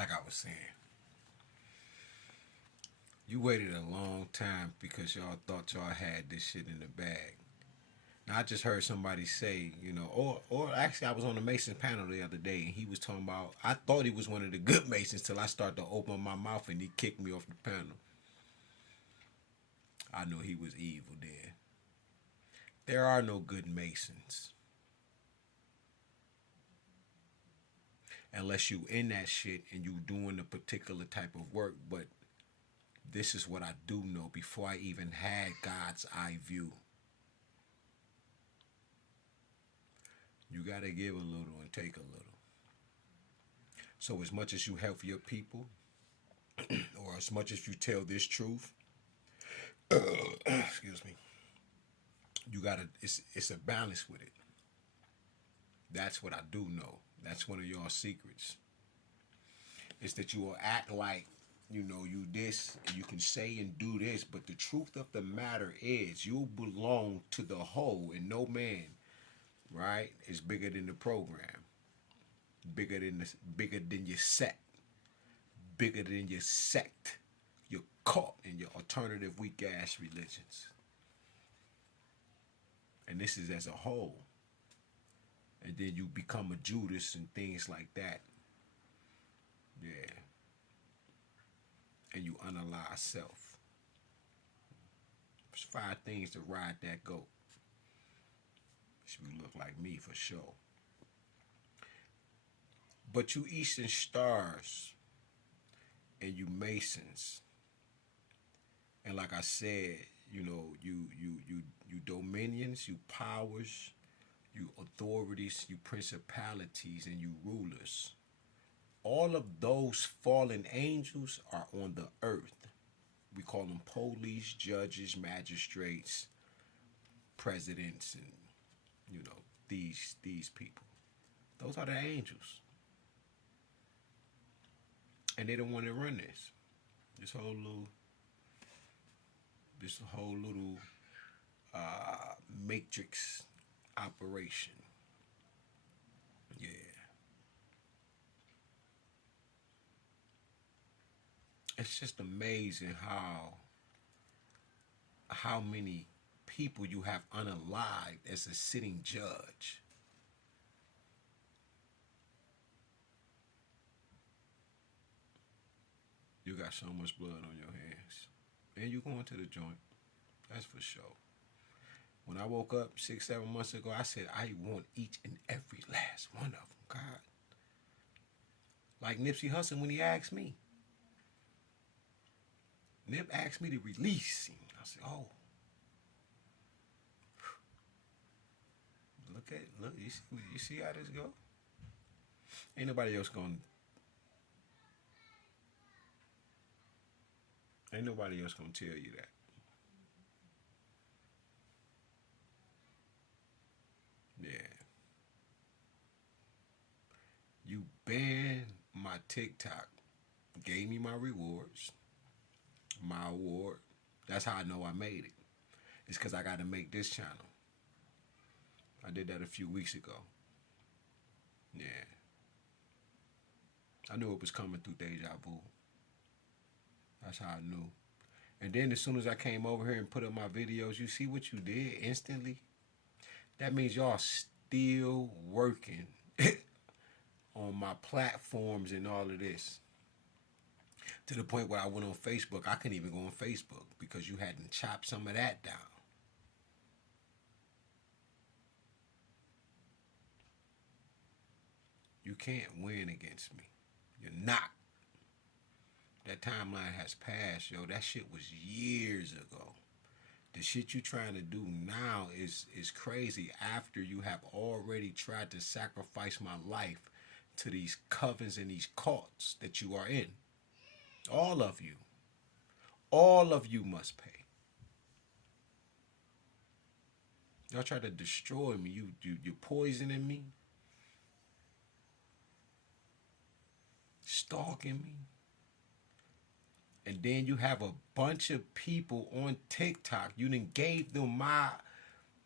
like I was saying, you waited a long time because y'all thought y'all had this shit in the bag. Now I just heard somebody say, or actually I was on the Mason panel the other day and he was talking about I thought he was one of the good Masons till I started to open my mouth and he kicked me off the panel. I knew he was evil then. There are no good Masons unless you in that shit and you doing a particular type of work. But this is what I do know before I even had God's eye view. You got to give a little and take a little. So as much as you help your people, or as much as you tell this truth, excuse me, you gotta. It's a balance with it. That's what I do know. That's one of y'all secrets. It's that you will act like you this, you can say and do this, but the truth of the matter is you belong to the whole, and no man, right, is bigger than the program, bigger than your sect, bigger than your sect. You're caught in your alternative weak ass religions. And this is as a whole. And then you become a Judas and things like that. Yeah. And you unalive self. There's 5 things to ride that goat. You look like me for sure. But you Eastern Stars and you Masons, and like I said, you dominions, you powers, you authorities, you principalities, and you rulers. All of those fallen angels are on the earth. We call them police, judges, magistrates, presidents, and these people. Those are the angels, and they don't want to run this. This whole little matrix operation. Yeah. It's just amazing how many people you have unalived as a sitting judge. You got so much blood on your hands. And you going to the joint. That's for sure. When I woke up 6-7 months ago, I said, I want each and every last one of them, God. Like Nipsey Hussle when he asked me. Nip asked me to release him. I said, oh. Look, you see how this go? Ain't nobody else gonna tell you that. Yeah. You banned my TikTok, gave me my rewards, my award. That's how I know I made it. It's because I got to make this channel. I did that a few weeks ago. Yeah. I knew it was coming through deja vu. That's how I knew. And then as soon as I came over here and put up my videos, you see what you did instantly? That means y'all still working on my platforms and all of this. To the point where I went on Facebook. I couldn't even go on Facebook because you hadn't chopped some of that down. You can't win against me. You're not. That timeline has passed, yo. That shit was years ago. The shit you trying to do now is crazy after you have already tried to sacrifice my life to these covens and these cults that you are in. All of you. All of you must pay. Y'all try to destroy me. You're poisoning me. Stalking me. And then you have a bunch of people on TikTok. You done gave them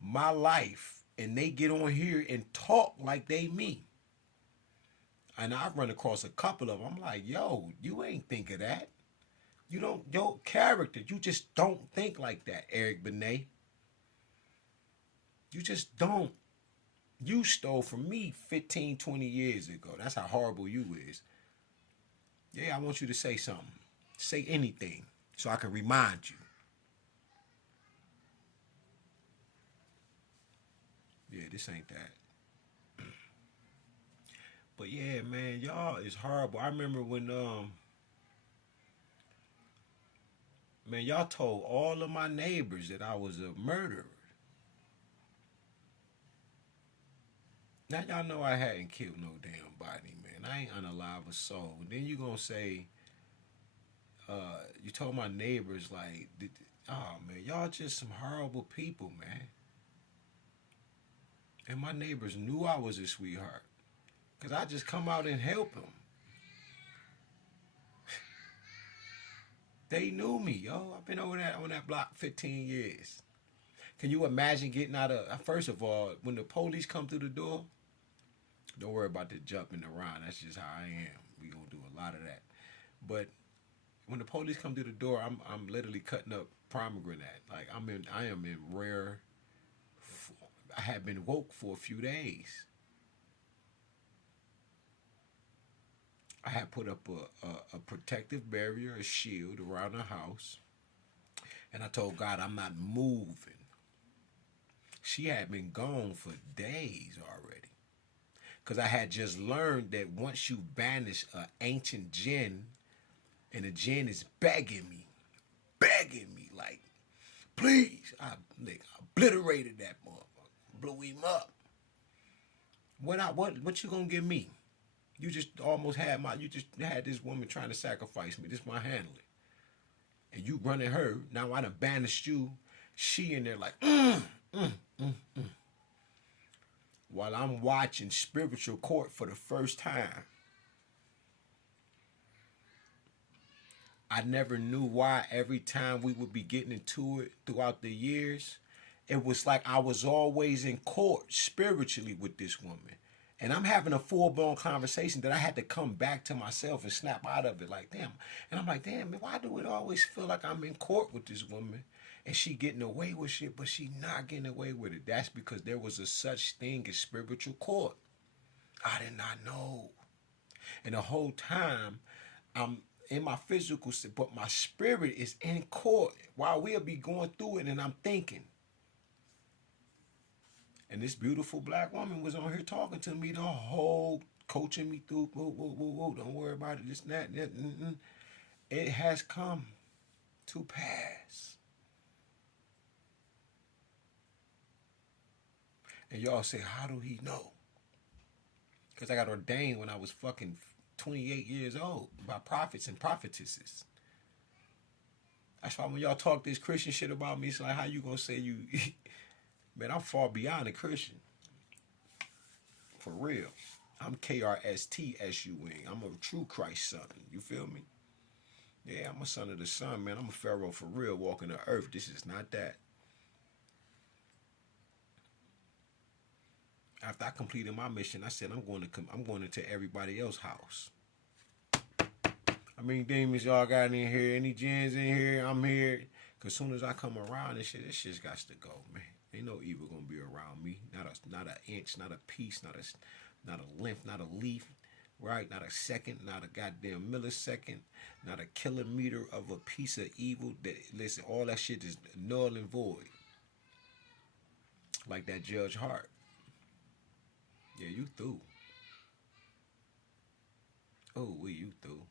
my life. And they get on here and talk like they me. And I've run across a couple of them. I'm like, yo, you ain't think of that. You don't, your character, you just don't think like that, Eric Benet. You just don't. You stole from me 15, 20 years ago. That's how horrible you is. Yeah, I want you to say something. Say anything so I can remind you. Yeah, this ain't that. But yeah, man, y'all is horrible. I remember when man, y'all told all of my neighbors that I was a murderer. Now y'all know I hadn't killed no damn body, man. I ain't unalive a soul. And then you gonna say, you told my neighbors like, oh man, y'all just some horrible people, man. And my neighbors knew I was a sweetheart, cause I just come out and help them. They knew me, yo. I've been over that on that block 15 years. Can you imagine getting out of? First of all, when the police come through the door, don't worry about the jumping around. That's just how I am. We gonna do a lot of that. But when the police come through the door, I'm literally cutting up pomegranate. Like I am in rare. I had been woke for a few days. I had put up a protective barrier, a shield around the house, and I told God I'm not moving. She had been gone for days already. Because I had just learned that once you banish an ancient jinn, and the jinn is begging me, like, please, I obliterated that motherfucker, blew him up. What you gonna give me? You just you just had this woman trying to sacrifice me. This my handler. And you running her. Now I done banished you. She in there like, while I'm watching spiritual court for the first time. I never knew why every time we would be getting into it throughout the years, it was like I was always in court spiritually with this woman. And I'm having a full-blown conversation that I had to come back to myself and snap out of it like, damn. And I'm like, damn, man, why do it always feel like I'm in court with this woman and she getting away with shit, but she not getting away with it? That's because there was a such thing as spiritual court. I did not know. And the whole time, I'm in my physical, but my spirit is in court while we'll be going through it, and I'm thinking. And this beautiful black woman was on here talking to me the whole, coaching me through, whoa, don't worry about it, this, that. It has come to pass. And y'all say, how do he know? Because I got ordained when I was fucking 28 years old by prophets and prophetesses. That's why when y'all talk this Christian shit about me, it's like, how you gonna say you... Man, I'm far beyond a Christian. For real. I'm KRSTSUN. I'm a true Christ son. You feel me? Yeah, I'm a son of the sun, man. I'm a pharaoh for real walking the earth. This is not that. After I completed my mission, I said I'm going into everybody else's house. I mean, demons y'all got in here, any jinns in here, I'm here. Cause soon as I come around this shit's got to go, man. Ain't no evil gonna be around me. Not an inch, not a piece, not a length, not a leaf, right? Not a second, not a goddamn millisecond, not a kilometer of a piece of evil. That listen, all that shit is null and void. Like that Judge Hart. Yeah, you through. Oh, you through.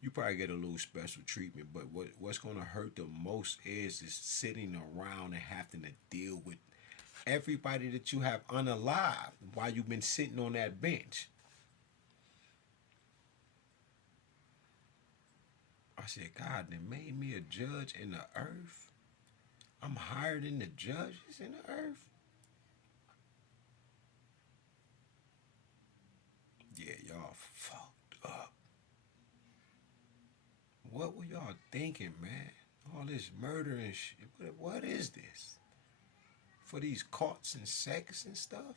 You probably get a little special treatment, but what's going to hurt the most is sitting around and having to deal with everybody that you have unalive while you've been sitting on that bench. I said, God, they made me a judge in the earth. I'm higher than the judges in the earth. Yeah, y'all fucked up. What were y'all thinking, man? All this murder and shit. What is this? For these courts and sex and stuff?